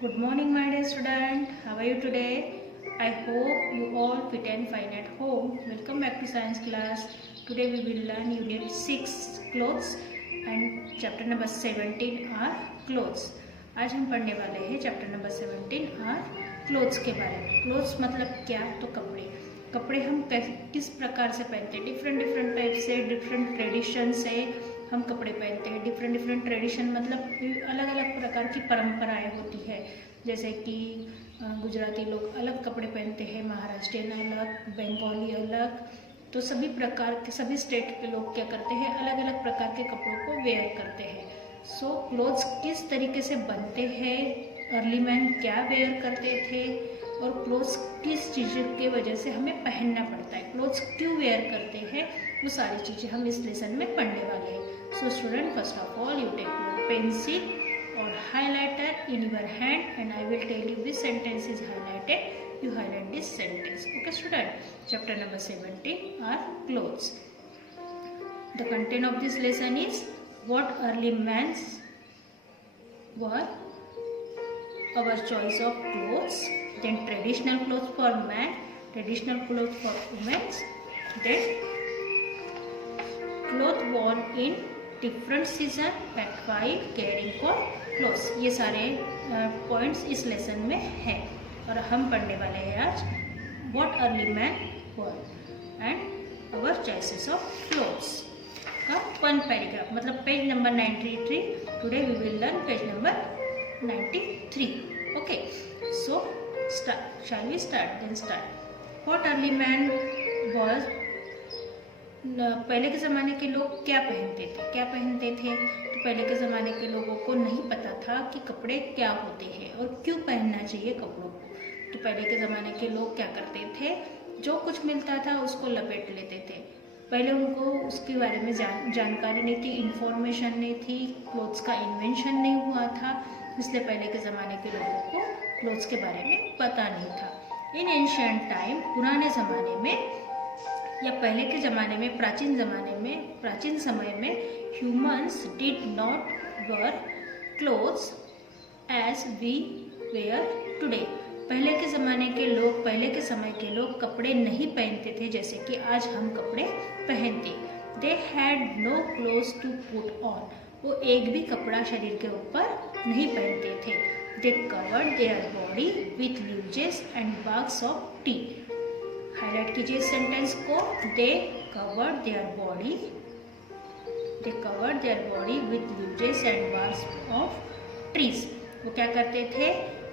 Good morning, my dear student. How are you today? I hope you all fit and fine at home. Welcome back to science class. Today we will learn unit 6 clothes and chapter number 17 are clothes. आज हम पढ़ने वाले हैं chapter number 17 are clothes के बारे में. Clothes मतलब क्या? तो कपड़े. कपड़े हम किस प्रकार से पहनते हैं? डिफरेंट टाइप से, डिफरेंट ट्रेडिशन से हम कपड़े पहनते हैं. डिफरेंट ट्रेडिशन मतलब अलग अलग प्रकार की परंपराएं होती है. जैसे कि गुजराती लोग अलग कपड़े पहनते हैं, महाराष्ट्रियन अलग, बंगाली अलग. तो सभी प्रकार के सभी स्टेट के लोग क्या करते हैं, अलग अलग प्रकार के कपड़ों को वेयर करते हैं. सो क्लोथ्स किस तरीके से बनते हैं, अर्ली मैन क्या वेयर करते थे और क्लोथ्स किस चीज़ की वजह से हमें पहनना पड़ता है, क्लोथ्स क्यों वेयर करते हैं, वो सारी चीज़ें हम इस लेसन में पढ़ने वाले हैं. So student, first of all you take your pencil or highlighter in your hand and I will tell you which sentence is highlighted. You highlight this sentence. Okay student, chapter number 17 are clothes. The content of this lesson is what early man's were, our choice of clothes, then traditional clothes for man, traditional clothes for women, then cloth worn in different season, fact 5, caring for clothes. ये सारे points इस lesson में हैं और हम पढ़ने वाले हैं आज what early man wore and our choices of clothes का 1 पैराग्राफ, मतलब page number 93. Today we will learn page number 93. Okay, so start. Shall we start? Then start. What early man was, पहले के ज़माने के लोग क्या पहनते थे. तो पहले के ज़माने के लोगों को नहीं पता था कि कपड़े क्या होते हैं और क्यों पहनना चाहिए कपड़ों को. तो पहले के ज़माने के लोग क्या करते थे, जो कुछ मिलता था उसको लपेट लेते थे. पहले उनको उसके बारे में जानकारी नहीं थी, इन्फॉर्मेशन नहीं थी, क्लोथ्स का इन्वेंशन नहीं हुआ था, इसलिए पहले के ज़माने के लोगों को क्लोथ्स के बारे में पता नहीं था. इन एंशिएंट टाइम, पुराने ज़माने में या पहले के ज़माने में, प्राचीन समय में humans did not wear clothes as we wear today. पहले के समय के लोग कपड़े नहीं पहनते थे जैसे कि आज हम कपड़े पहनते. They had no clothes to put on. वो एक भी कपड़ा शरीर के ऊपर नहीं पहनते थे. They covered their body with leaves and barks of टी. हाईलाइट कीजिए इस सेंटेंस को. They covered their body with leaves and barks of trees. वो क्या करते थे,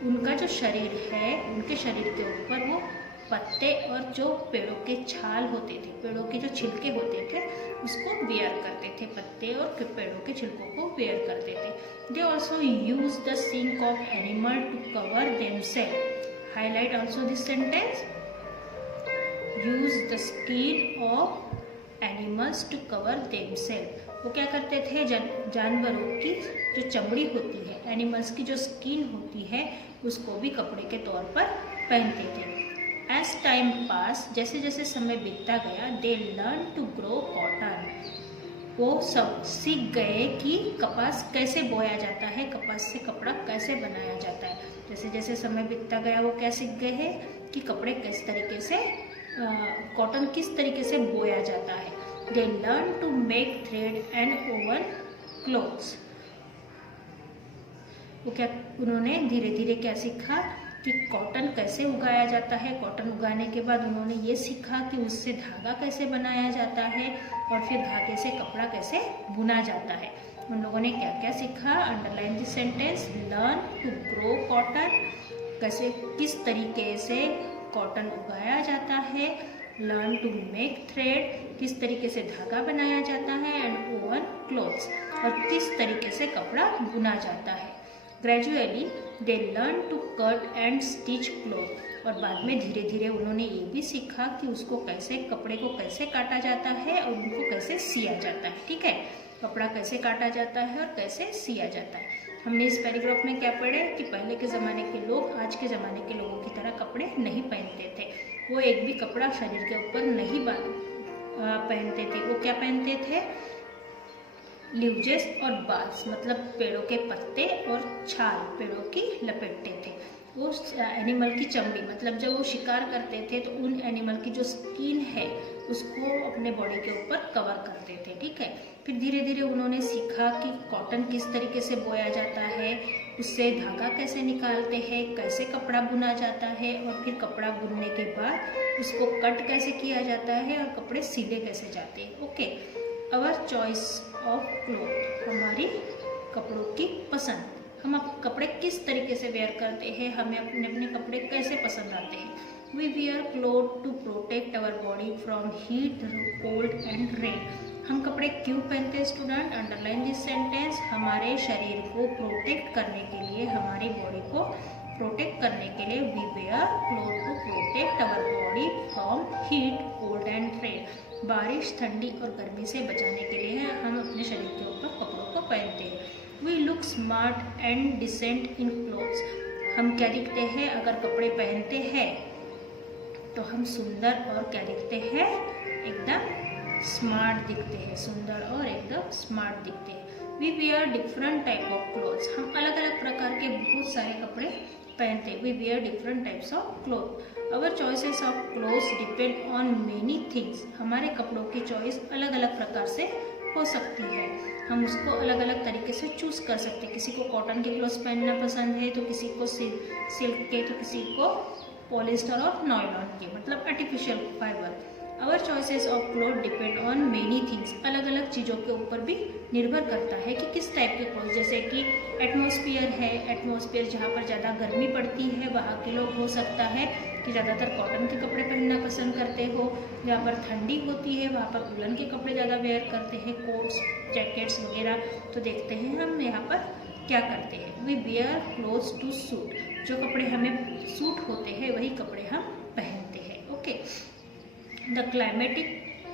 उनका जो शरीर है, उनके शरीर के ऊपर वो पत्ते और जो पेड़ों के छाल होते थे, पेड़ों के जो छिलके होते थे, उसको वेयर करते थे. पत्ते और पेड़ों के छिलकों को वेयर करते थे. दे ऑल्सो यूज द सिंक of animal to cover themselves. Highlight also this sentence. Use the skin of animals to cover themselves. वो क्या करते थे, जानवरों की जो चमड़ी होती है, एनिमल्स की जो स्किन होती है, उसको भी कपड़े के तौर पर पहनते थे. एज टाइम पास, जैसे जैसे समय बीतता गया, they learn to grow cotton. वो सब सीख गए कि कपास कैसे बोया जाता है, कपास से कपड़ा कैसे बनाया जाता है. जैसे जैसे समय बीतता गया वो क्या सीख गए हैं कि कपड़े किस तरीके से, कॉटन किस तरीके से बोया जाता है. They learn to make thread and woven clothes. वो क्या, उन्होंने धीरे धीरे क्या सीखा कि कॉटन कैसे उगाया जाता है. कॉटन उगाने के बाद उन्होंने ये सीखा कि उससे धागा कैसे बनाया जाता है और फिर धागे से कपड़ा कैसे बुना जाता है. उन लोगों ने क्या क्या सीखा. Underline this sentence. Learn to grow cotton, कैसे किस तरीके से कॉटन उगाया जाता है. लर्न टू मेक थ्रेड, किस तरीके से धागा बनाया जाता है. एंड ओवन क्लोथ्स, और किस तरीके से कपड़ा बुना जाता है. Gradually they learn to cut and stitch cloth. और बाद में धीरे धीरे उन्होंने ये भी सीखा कि उसको कैसे, कपड़े को कैसे काटा जाता है और उनको कैसे सिया जाता है. ठीक है, कपड़ा कैसे काटा जाता है और कैसे सिया जाता है. हमने इस पैराग्राफ में क्या पढ़े कि पहले के ज़माने के लोग आज के ज़माने के लोगों की तरह कपड़े नहीं पहनते थे. वो एक भी कपड़ा शरीर के ऊपर नहीं पहनते थे. वो क्या पहनते थे, लीवजेस और बाल्स मतलब पेड़ों के पत्ते और छाल पेड़ों की लपेटते थे। वो एनिमल की चमड़ी मतलब जब वो शिकार करते थे तो उन एनिमल की जो स्किन है उसको अपने बॉडी के ऊपर कवर करते थे, ठीक है। फिर धीरे धीरे उन्होंने सीखा कि कॉटन किस तरीके से बोया जाता है, उससे धागा कैसे निकालते हैं, कैसे कपड़ा बुना जाता है, और फिर कपड़ा बुनने के बाद उसको कट कैसे किया जाता है और कपड़े सिले कैसे जाते हैं। Okay, our choice of cloth, हमारी कपड़ों की पसंद, हम कपड़े किस तरीके से वेयर करते हैं, हमें अपने अपने कपड़े कैसे पसंद आते हैं। We wear cloth to protect our body from heat, cold and rain. हम कपड़े क्यों पहनते हैं स्टूडेंट, अंडरलाइन दिस सेंटेंस। हमारे शरीर को प्रोटेक्ट करने के लिए, हमारी बॉडी को प्रोटेक्ट करने के लिए we wear cloth to protect our body from heat, cold and rain. बारिश, ठंडी और गर्मी से बचाने के लिए हम अपने शरीर के ऊपर कपड़ों को पहनते हैं। We look smart and decent in clothes. हम क्या दिखते हैं अगर कपड़े पहनते हैं तो हम सुंदर और क्या दिखते हैं, एकदम स्मार्ट दिखते हैं, सुंदर और एकदम स्मार्ट दिखते हैं। We wear different type of clothes. हम अलग अलग प्रकार के बहुत सारे कपड़े पहनते हैं। We wear different types of cloth. Our choices of clothes depend on many things. हमारे कपड़ों की चॉइस अलग अलग प्रकार से हो सकती है, हम उसको अलग अलग तरीके से चूज कर सकते हैं। किसी को कॉटन के क्लोथ्स पहनना पसंद है तो किसी को सिल्क के, तो किसी को पॉलिस्टर और नायलॉन के मतलब artificial fibre. Our choices of cloth depend on many things. अलग अलग चीज़ों के ऊपर भी निर्भर करता है कि किस टाइप के क्लोथ, जैसे कि एटमॉस्फेयर है, एटमॉस्फेयर जहाँ पर ज़्यादा गर्मी पड़ती है वहाँ के लोग हो सकता है कि ज़्यादातर कॉटन के कपड़े पहनना पसंद करते हो। जहाँ पर ठंडी होती है वहाँ पर वुलन के कपड़े ज़्यादा वेयर करते हैं, कोट्स, जैकेट्स वगैरह। तो देखते हैं हम यहाँ पर क्या करते हैं। We wear clothes to suit. जो कपड़े हमें सूट होते हैं वही कपड़े हम पहनते हैं। Okay, the climatic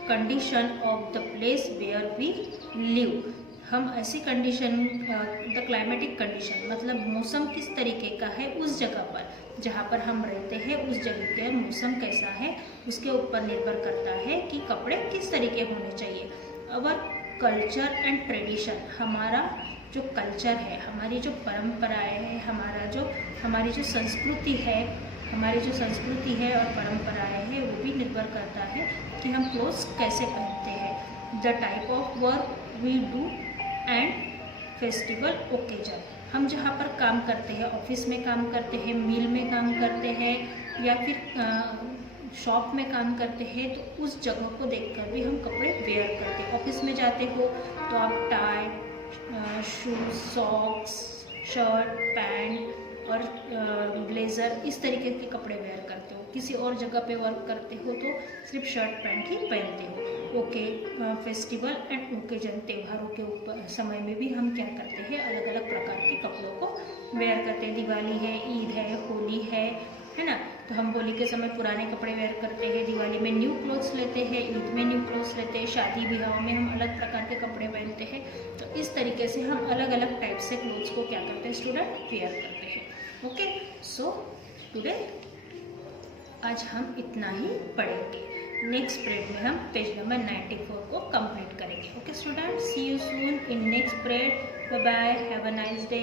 condition of the place where we live. हम ऐसी कंडीशन, द क्लाइमेटिक कंडीशन मतलब मौसम किस तरीके का है उस जगह पर जहाँ पर हम रहते हैं, उस जगह का मौसम कैसा है उसके ऊपर निर्भर करता है कि कपड़े किस तरीके होने चाहिए। अवर कल्चर एंड ट्रेडिशन, हमारा जो कल्चर है, हमारी जो परंपराएं हैं, हमारी जो संस्कृति है और परंपराएं हैं वो भी निर्भर करता है कि हम क्लोथ्स कैसे पहनते हैं। The type of work we do and festival occasion, हम जहाँ पर काम करते हैं, ऑफिस में काम करते हैं, मिल में काम करते हैं या फिर शॉप में काम करते हैं, तो उस जगह को देखकर भी हम कपड़े वेयर करते हैं। ऑफिस में जाते हो तो आप tie, shoes, socks, shirt, pant और ब्लेज़र इस तरीके के कपड़े वेयर करते हो। किसी और जगह पे वर्क करते हो तो सिर्फ शर्ट पैंट ही पहनते हो। ओके, फेस्टिवल एंड ओकेजन, त्योहारों के ऊपर समय में भी हम क्या करते हैं, अलग अलग प्रकार के कपड़ों को वेयर करते हैं। दिवाली है, ईद है, होली है ना, तो हम होली के समय पुराने कपड़े वेयर करते हैं, दिवाली में न्यू क्लोथ्स लेते हैं, ईद में न्यू क्लोथ्स लेते हैं, शादी विवाह में हम अलग प्रकार के कपड़े पहनते हैं। तो इस तरीके से हम अलग अलग टाइप से क्लोथ्स को क्या करते हैं स्टूडेंट, वेयर करते हैं। ओके, सो टुडे आज हम इतना ही पढ़ेंगे। नेक्स्ट पीरियड में हम पेज नंबर 94 को कंप्लीट करेंगे। Okay student, see you soon in next period. Bye bye, have a nice day.